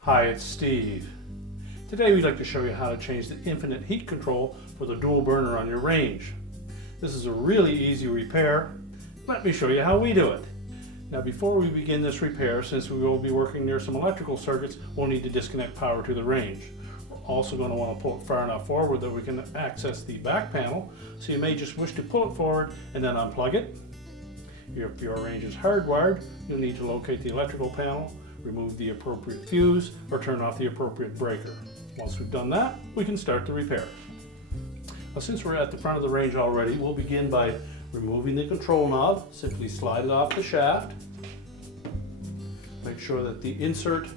Hi, it's Steve. Today we'd like to show you how to change the infinite heat control for the dual burner on your range. This is a really easy repair. Let me show you how we do it. Now before we begin this repair, since we will be working near some electrical circuits, we'll need to disconnect power to the range. We're also going to want to pull it far enough forward that we can access the back panel, so you may just wish to pull it forward and then unplug it. If your range is hardwired, you'll need to locate the electrical panel, remove the appropriate fuse, or turn off the appropriate breaker. Once we've done that, we can start the repair. Now, since we're at the front of the range already, we'll begin by removing the control knob. Simply slide it off the shaft. Make sure that the insert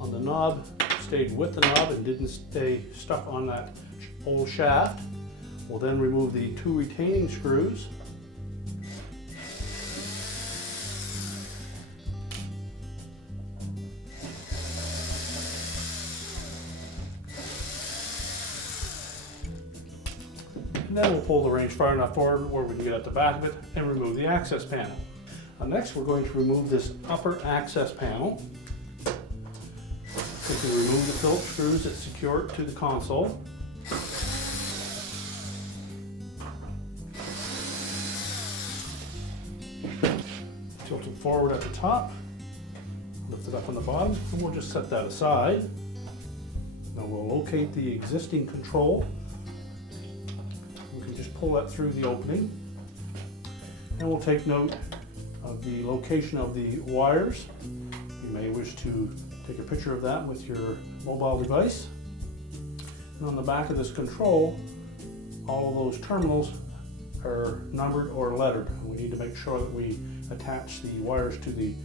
on the knob stayed with the knob and didn't stay stuck on that old shaft. We'll then remove the two retaining screws. And then we'll pull the range far enough forward where we can get at the back of it and remove the access panel. Next, we're going to remove this upper access panel. Simply remove the Phillips screws that secure it to the console. Tilt it forward at the top, lift it up on the bottom, and we'll just set that aside. Now we'll locate the existing control. We can just pull that through the opening, and we'll take note of the location of the wires. You may wish to take a picture of that with your mobile device. And on the back of this control, all of those terminals are numbered or lettered. We need to make sure that we attach the wires to the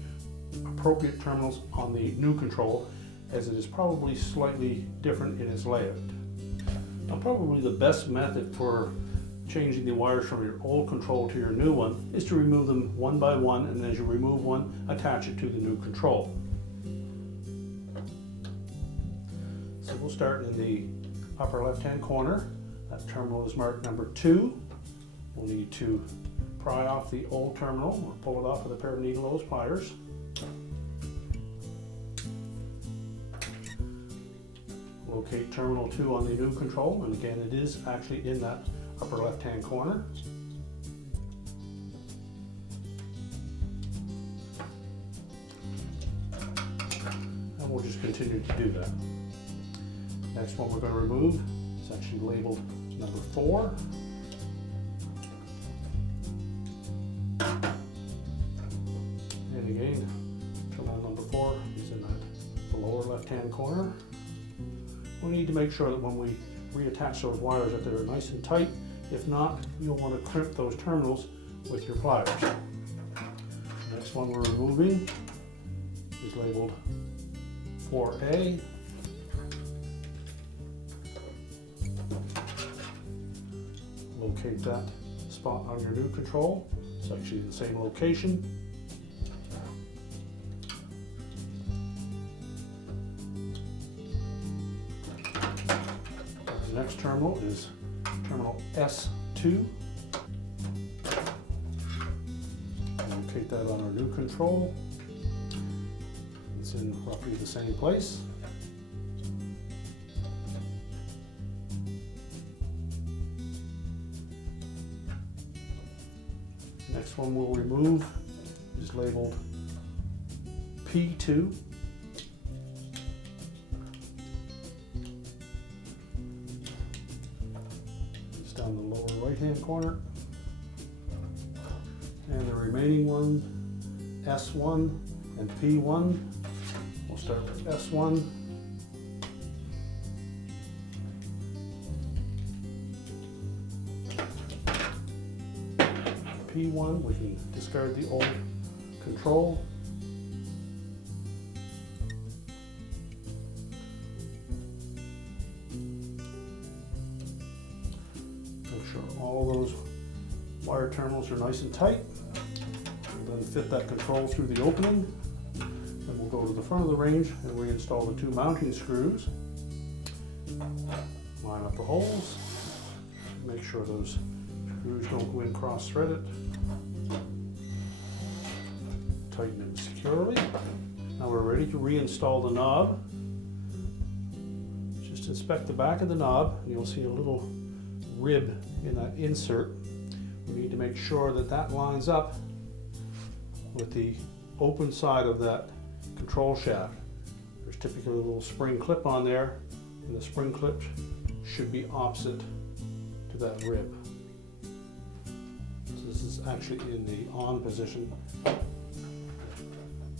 appropriate terminals on the new control, as it is probably slightly different in its layout. Now, probably the best method for changing the wires from your old control to your new one is to remove them one by one, and as you remove one, attach it to the new control. So we'll start in the upper left-hand corner. That terminal is marked number 2. We'll need to pry off the old terminal or pull it off with a pair of needle nose pliers. Locate terminal 2 on the new control, and again it is actually in that upper left-hand corner. And we'll just continue to do that. Next one we're going to remove is actually labeled number 4. And again, terminal number 4 is in the lower left-hand corner. We need to make sure that when we reattach those wires that they're nice and tight. If not, you'll want to crimp those terminals with your pliers. The next one we're removing is labeled 4A. Locate that spot on your new control. It's actually the same location. The next terminal is terminal S2. Locate that on our new control. It's in roughly the same place. Next one we'll remove is labeled P2. It's down the lower right-hand corner. And the remaining one, S1 and P1. We'll start with S1. P1, we can discard the old control. Make sure all those wire terminals are nice and tight. We'll then fit that control through the opening. Then we'll go to the front of the range and reinstall the 2 mounting screws. Line up the holes. Make sure those screws don't go in cross-threaded. tighten them securely. Now we're ready to reinstall the knob. Just inspect the back of the knob and you'll see a little rib in that insert. We need to make sure that that lines up with the open side of that control shaft. There's typically a little spring clip on there, and the spring clip should be opposite to that rib. So this is actually in the on position.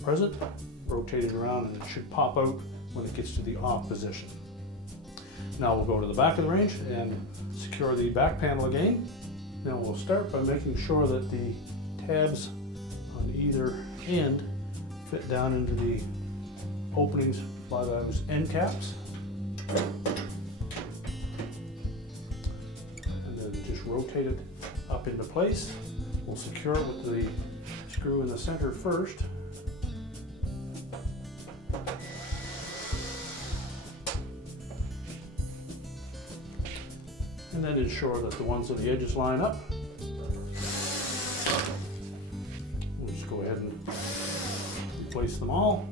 Present, rotate it around, and it should pop out when it gets to the off position. Now we'll go to the back of the range and secure the back panel again. Now we'll start by making sure that the tabs on either end fit down into the openings by those end caps. And then just rotate it up into place. We'll secure it with the screw in the center first. And then ensure that the ones on the edges line up. We'll just go ahead and replace them all.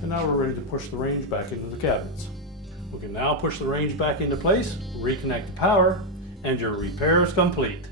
And now we're ready to push the range back into the cabinets. We can now push the range back into place, reconnect the power, and your repair is complete.